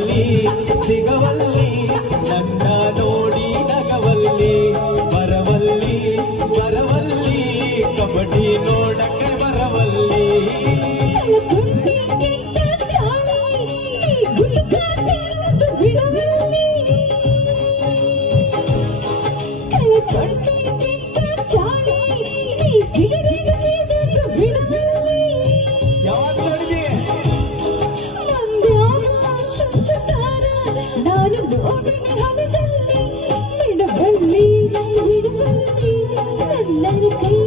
ಬರವಲ್ಲಿ ಸಿಗವಲ್ಲಿ ನನ್ನ ನೋಡಿ ನಗವಲ್ಲಿ ಬರವಲ್ಲಿ ಬರವಲ್ಲಿ ಕಬಡ್ಡಿ ನೋಡಕ್ಕೆ ಬರವಲ್ಲಿ ನಾನು